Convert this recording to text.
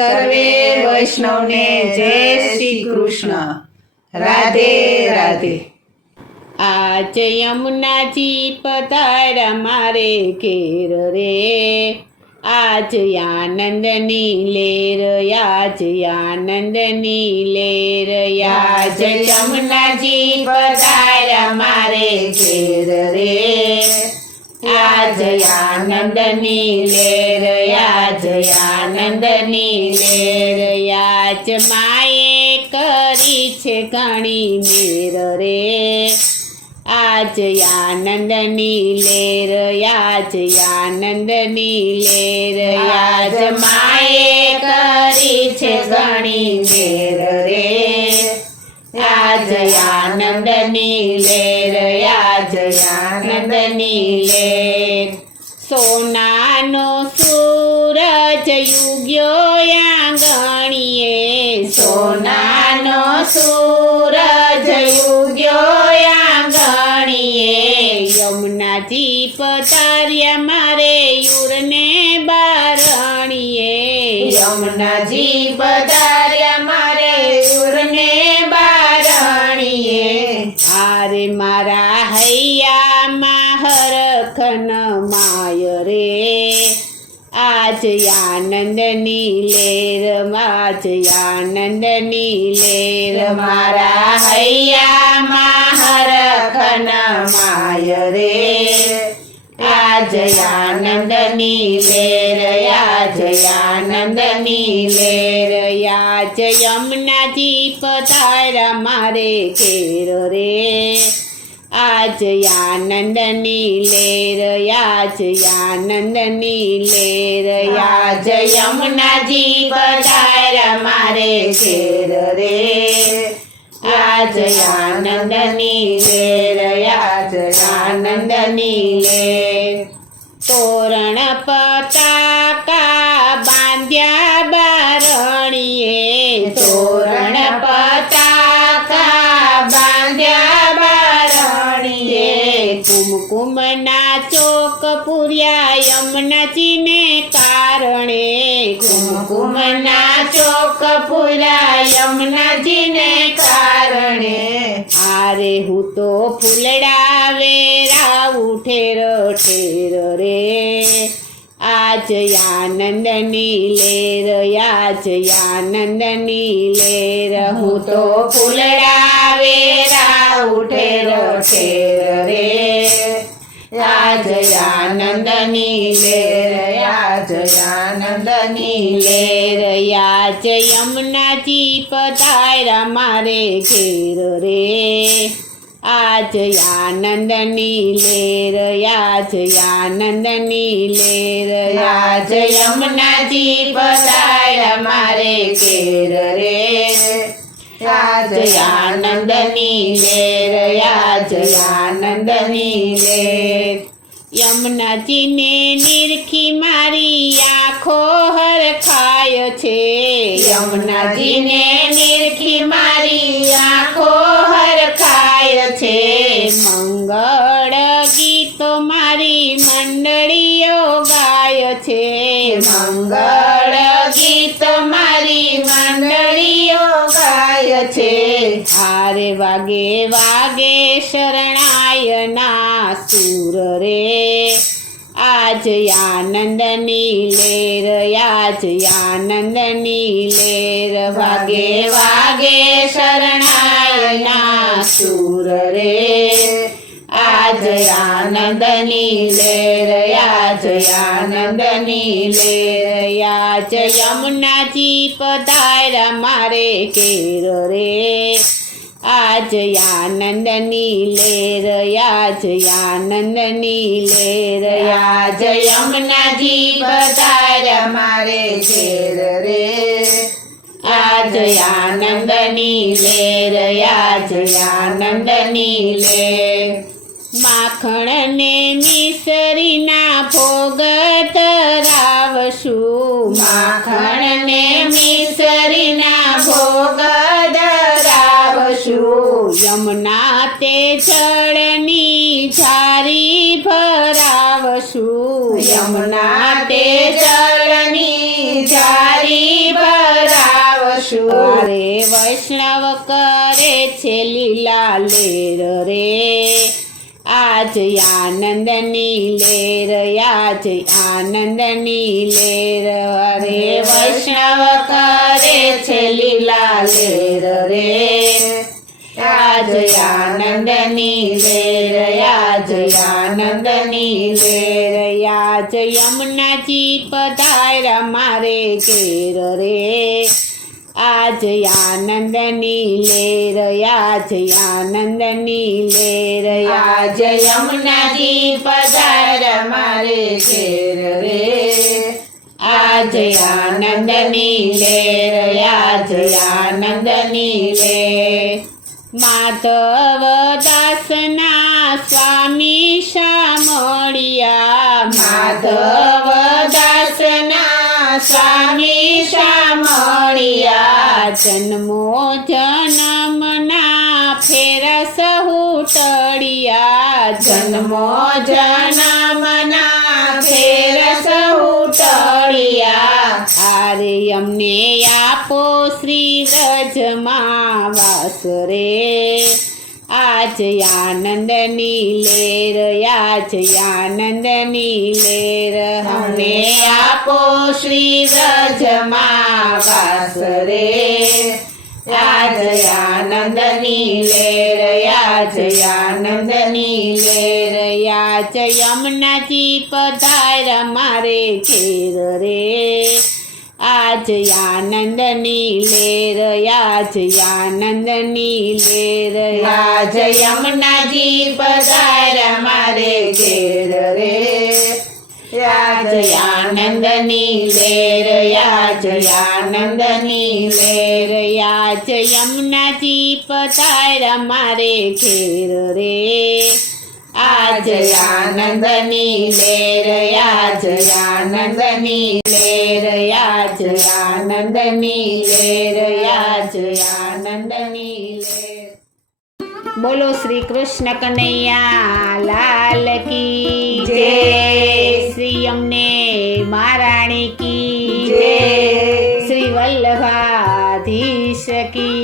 સર્વે વૈષ્ણવને જય શ્રી કૃષ્ણ. રાધે રાધે. આજ યમુનાજી પધાર્યા મારે ઘેર રે, આજ આનંદની લેર, આજ આનંદની લેર, આજ યમુનાજી પધાર્યા મારે ઘેર રે, આજ આનંદની લેર, આજ આનંદની લેર, આજ માએ કરી છે ઘણી મેર રે, આજ આનંદની લેર, આજ આનંદની લેર, આજ માએ કરી છે ઘણી મેર રે, આજ આનંદની લેર, આજ આનંદની લેર. સોનાનો સૂરજ યુગ્યો આંગણીએ, સોનાનો સૂરજ યુગ્યો આંગણીએ, યમુનાજી પધાર્યા મારે યુરને બારણીએ, યમુનાજી પધાર્યા મારે યુરને બારણીએ, આરે મારા હૈયામાં હરખન માય રે, આજ આનંદની લેર, આજ આનંદની લેર, મારા હૈયામાં હરખન માય રે, આજ આનંદની લેર, આજ આનંદની લેર, આજ યમુનાજી પધાર્યા મારે ઘેર રે, આજ આનંદની લેર, આજ આનંદની લેર, આજ યમુનાજી પધાર્યા મારે ઘેર રે, આજ આનંદની લેર, આજ આનંદની લેર. તોરણ પતાકા બાંધ્યા બારણીએ, તોરણ પતાકા બાંધ્યા બારણીએ, કુમકુમના ચોક પૂર્યા યમુનાજીને કારણે, કુમકુમના ચોક પૂર્યા યમુનાજીને કારણે, આરે હું તો ફૂલડા વેરાવું ઠેર ઠેર રે, આજ આનંદની લેર, આજ આનંદની લેર, હું તો ફૂલડા વેરાવું ઠેર ઠેર રે, આજ આનંદની લેર, આજ આનંદની લેર, આજ યમુનાજી પધાર્યા મારે ઘેર રે, આજ આનંદની લેર, આજ આનંદની લેર, આજ યમુનાજી પધાર્યા મારે ઘેર રે, આજ આનંદની લેર, આજ આનંદની લેર. યમુનાજીને નિરખી મારી આંખો હરખાય છે, યમુનાજીને નિરખી મારી આંખો હરખાય છે, મંગળ ગીતો મારી મંડળીઓ ગાય છે, મંગળ ગીતો મારી મંડળીઓ ગાય છે, આરે વાગે વાગે શરણાયના સૂર રે, આજ આનંદની લેર, આજ આનંદની લેર, વાગે વાગે શરણાયના સૂર રે, આજ આનંદની લેર, આજ આનંદની લેર, આજ યમુનાજી પધાર્યા મારે ઘેર રે, આજ આનંદની લેર, આજ આનંદની લેર, આજ યમુનાજી પધાર્યા મારે ઘેર રે, આજ આનંદની લેર, આજ આનંદની લેર. માખણ ને મિસરીના ભોગ ધરાવશું, માખણ ને મિસરીના ભોગ ધરાવશું, યમુના તે જળની ઝારી ભરાવશું, યમુના તે જળની ઝારી ભરાવશું, છે લીલા લેર રે આજ આનંદની લેર આજ આનંદની લેર હરે વૈષ્ણવ કરે છે લીલા લેર રે આજ આનંદની લેર આજ આનંદની લેર આજ યમુનાજી પધાર્યા મારે ઘેર રે આજ આનંદની લેર આજ આનંદની લેર આજ યમુનાજી પધાર્યા મારે ઘેર રે આજ આનંદની લેર આજ આનંદની લેર માધવ દાસના સ્વામી શામળિયા માધવ દાસના સ્વામી શામળિયા જન્મો જન્મના ફેર સહુ ટળિયા જન્મો જન્મના ફેર સહુ ટળિયા આરે અમને આપો શ્રી વ્રજમાં વાસ રે આજ આનંદની લેર આજ આનંદની લેર અમને આપો શ્રી વ્રજમાં વાસ રે આજ આનંદની લેર આજ આનંદની લેર આજ યમુનાજી પધાર્યા મારે ઘેર રે આજ આનંદની લેર આજ આનંદની લેર આજ યમુનાજી પધાર્યા મારે ઘેર રે આજ આનંદની લેર આજ આનંદની લેર આજ યમુનાજી પધાર્યા મારે ઘેર રે આજ આનંદની લેર આજ આનંદની લેર આજ આનંદની લેર આજ આનંદની લેર બોલો શ્રી કૃષ્ણ કનૈયા લાલ કી જય શ્રી અમને મહારાણી કી જય શ્રી વલ્લભાધીશ કી